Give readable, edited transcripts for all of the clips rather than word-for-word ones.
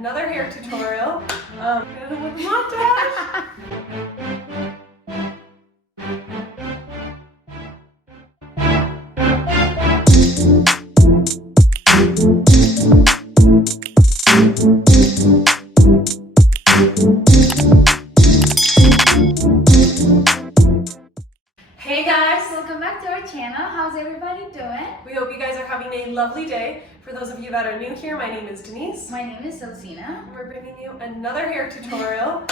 another hair tutorial with montage. Hey guys! Welcome back to our channel. How's everybody doing? We hope you guys are having a lovely day. For those of you that are new here, my name is Denise. My name is Sosina. We're bringing you another hair tutorial.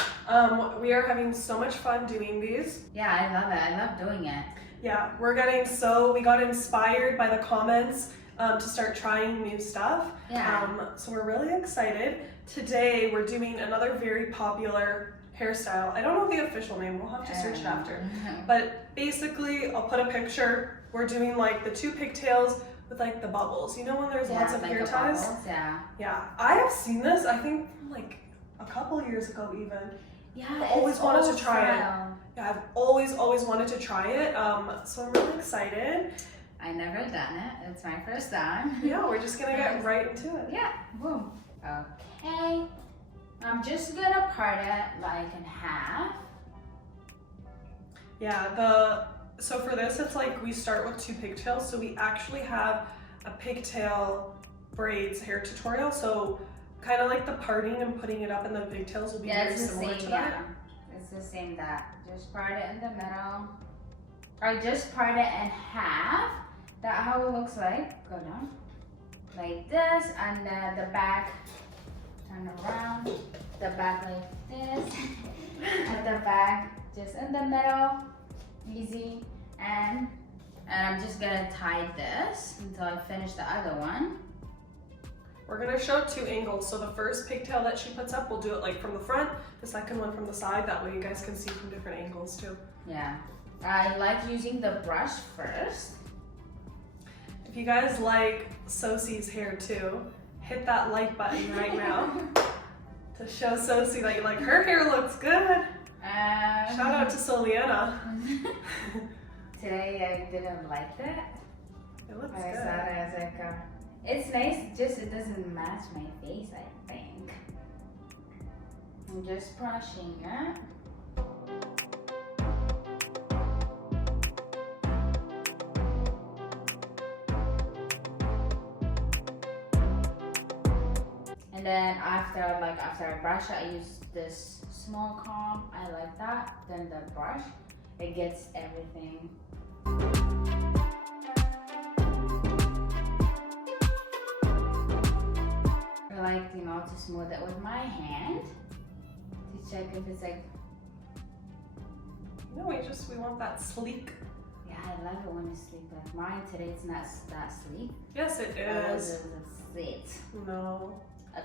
We are having so much fun doing these. Yeah, I love it. I love doing it. Yeah, we got inspired by the comments to start trying new stuff. Yeah. So we're really excited. Today we're doing another very popular hairstyle. I don't know the official name, we'll have to search it after. But basically, I'll put a picture. We're doing like the two pigtails with like the bubbles. You know when there's lots of like hair the ties? bubbles, yeah. Yeah, I have seen this, I think like a couple years ago even. Yeah, I've always wanted to try it. Yeah, I've always wanted to try it. So I'm really excited. I never done it. It's my first time. Yeah, we're just gonna get right into it. Yeah, boom. Okay. I'm just gonna part it like in half. Yeah, so for this, it's like we start with two pigtails. So we actually have a pigtail braids hair tutorial. So kind of like the parting and putting it up in the pigtails will be very similar to that. It's the same that. Just part it in the middle. Or just part it in half. That's how it looks like. Go down. Like this. And then the back. Turn around. The back like this. And the back just in the middle. Easy. And I'm just gonna tie this until I finish the other one. We're gonna show two angles. So the first pigtail that she puts up, we'll do it like from the front, the second one from the side. That way you guys can see from different angles too. Yeah. I like using the brush first. If you guys like Sosie's hair too, hit that like button right now to show Sosie that you like her hair looks good. Shout out to Sosina. Today I didn't like that. It looks I good. saw it as like it's nice, just it doesn't match my face, I think. I'm just brushing it. And then after I brush it, I use this small comb. I like that. Then the brush, it gets everything. I like, to smooth it with my hand to check if it's like. No, we want that sleek. Yeah, I love it when it's sleek. Like mine today, it's not that sleek. Yes, it is. No.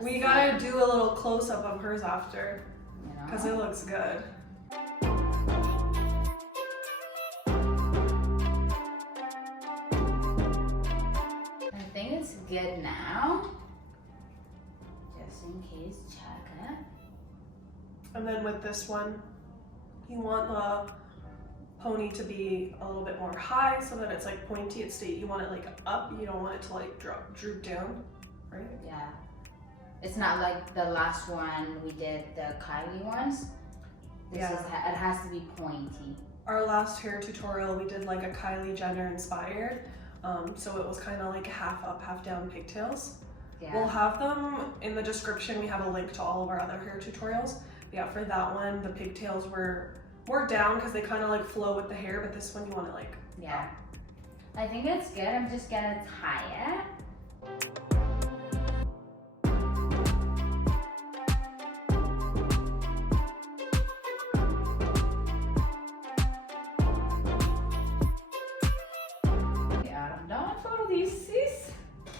We gotta do a little close up of hers after, because it looks good. I think it's good now. Just in case, check it. And then with this one, you want the pony to be a little bit more high so that it's like pointy. You want it like up. You don't want it to like droop down, right? Yeah. It's not like the last one we did, the Kylie ones. It has to be pointy. Our last hair tutorial, we did like a Kylie Jenner inspired. So it was kind of like half up, half down pigtails. Yeah. We'll have them in the description. We have a link to all of our other hair tutorials. Yeah, for that one, the pigtails were more down because they kind of like flow with the hair, but this one you want to like up. I think it's good. I'm just gonna tie it.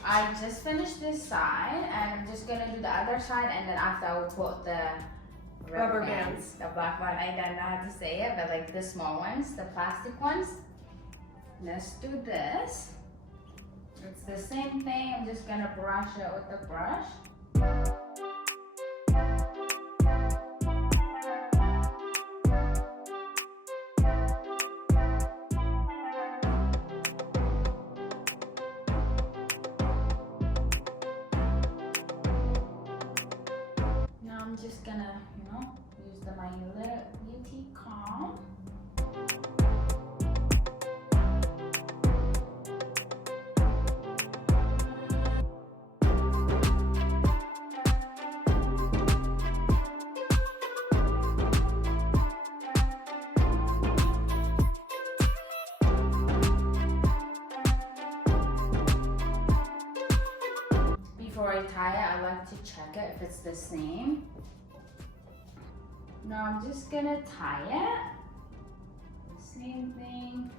I just finished this side and I'm just gonna do the other side, and then after I will put the rubber bands. The black one, I don't know how to say it, but like the small ones, the plastic ones. Let's do this. It's the same thing, I'm just gonna brush it with the brush. just gonna, use my little beauty comb. Before I tie it, I like to check it if it's the same. Now I'm just gonna tie it. The same thing.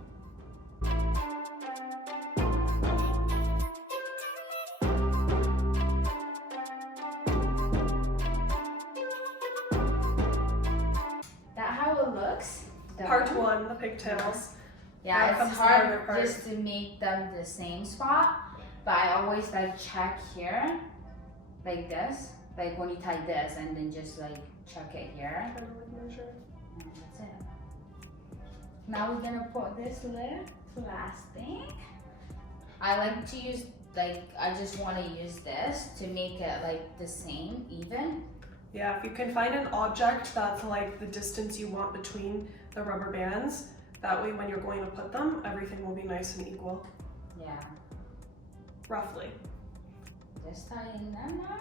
That how it looks? Part 1, the pigtails. Yeah, Now it's comes the harder hard part. just to make them the same spot, but I always like check here, like this, like when you tie this, and then just like check it here. And that's it. Now we're gonna put this little plastic. I like to use, I just want to use this to make it like the same, even. Yeah, if you can find an object that's like the distance you want between the rubber bands, that way when you're going to put them, everything will be nice and equal. Yeah. Roughly. Just tie in them now.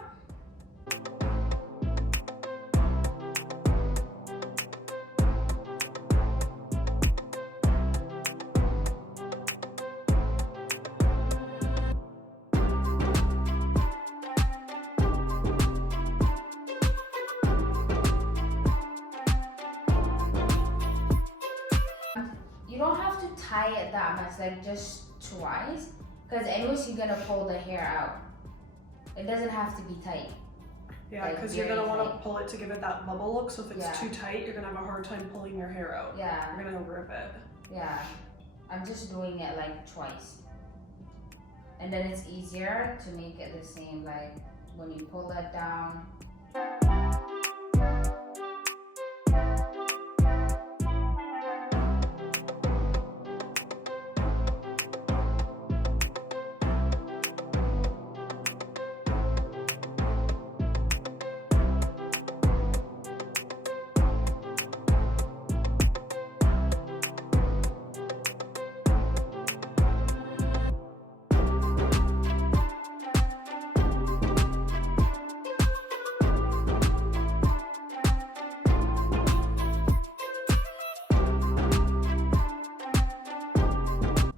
You don't have to tie it that much, like just twice, because anyways you're gonna pull the hair out. It doesn't have to be tight. Yeah, Like, because you're very going to want tight. to pull it to give it that bubble look, so if it's Yeah. too tight, you're going to have a hard time pulling your hair out. Yeah, You're going to rip it. yeah. I'm just doing it like twice. And then it's easier to make it the same, like when you pull it down.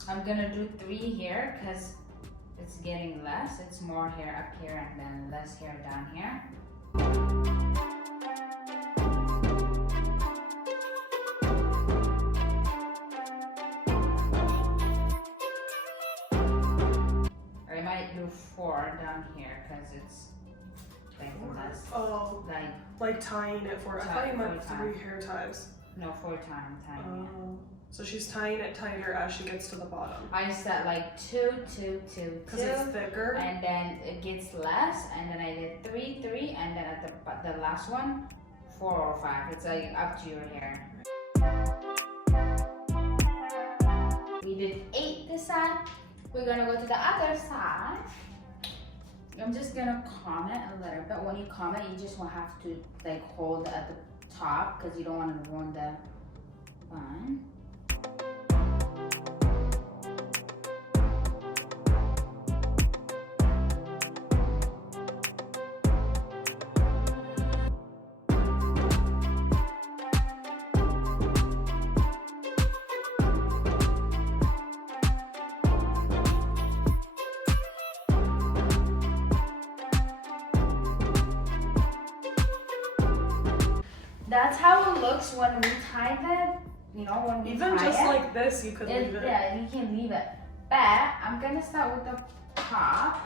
I'm gonna do 3 here because it's getting less. It's more hair up here and then less hair down here. Or I might do 4 down here because it's like less. Oh, Like, like tying it for, I thought you meant 3 hair ties. no, 4 times tying it. Oh, so she's tying it tighter as she gets to the bottom. I set like 2, 2, 2, Because it's 2. thicker. And then it gets less, and then I did 3, 3, and then at the last one, 4 or 5. It's like up to your hair. We did 8 this side. We're gonna go to the other side. I'm just gonna comb it a little bit. When you comb it, you just won't have to like hold it at the top because you don't want to ruin the bun. That's how it looks when we tie the, when we Even tie just it. like this, you could leave it. Yeah, you can leave it. But I'm gonna start with the top.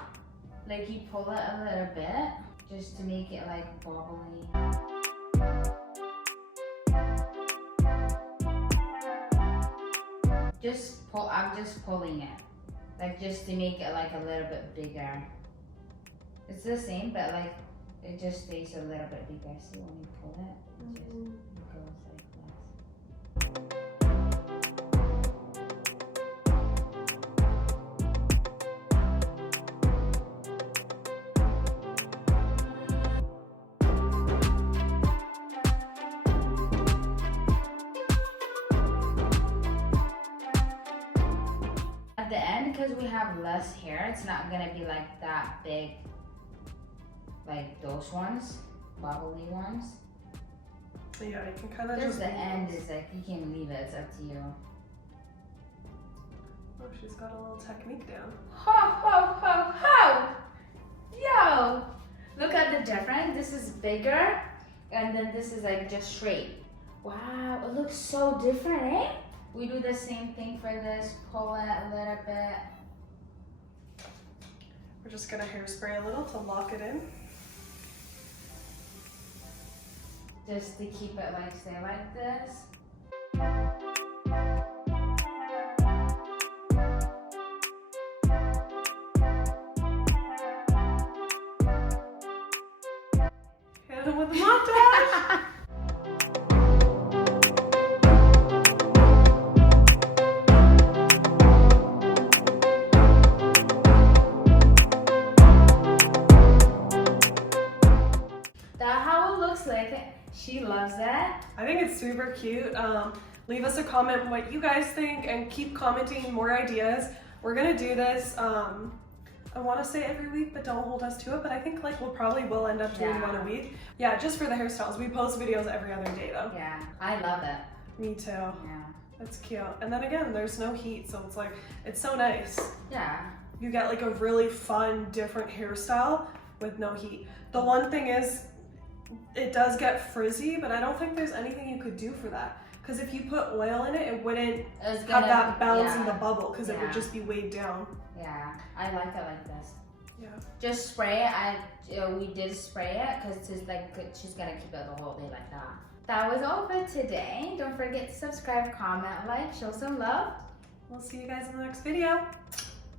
Like you pull it a little bit, just to make it like bubbly. I'm just pulling it. Like just to make it like a little bit bigger. It's the same, but like it just stays a little bit bigger. See when you pull it, it just goes like this. because we have less hair, it's not gonna be like that big, like those ones, bubbly ones. Yeah, you can kind of There's just. the end is like, you can leave it, it's up to you. Oh, she's got a little technique down. Ho, ho, ho, ho! Yo! Look at the difference. This is bigger, and then this is like just straight. Wow, it looks so different, eh? We do the same thing for this. Pull it a little bit. We're just gonna hairspray a little to lock it in. Just to keep it like, stay like this. Hit him with the montage! That's how it looks like. She loves that. I think it's super cute. Leave us a comment what you guys think and keep commenting more ideas. We're gonna do this, I wanna say every week, but don't hold us to it, but I think like we'll probably will end up doing one a week. Yeah, just for the hairstyles. We post videos every other day though. Yeah, I love it. Me too. Yeah. That's cute. And then again, there's no heat, so it's like, it's so nice. Yeah. You get like a really fun, different hairstyle with no heat. The one thing is, it does get frizzy, but I don't think there's anything you could do for that. Because if you put oil in it, it wouldn't have that bounce in the bubble, because it would just be weighed down. Yeah, I like it like this. Yeah. Just spray it. We did spray it because it's like she's gonna keep it the whole day like that. That was all for today. Don't forget to subscribe, comment, like, show some love. We'll see you guys in the next video.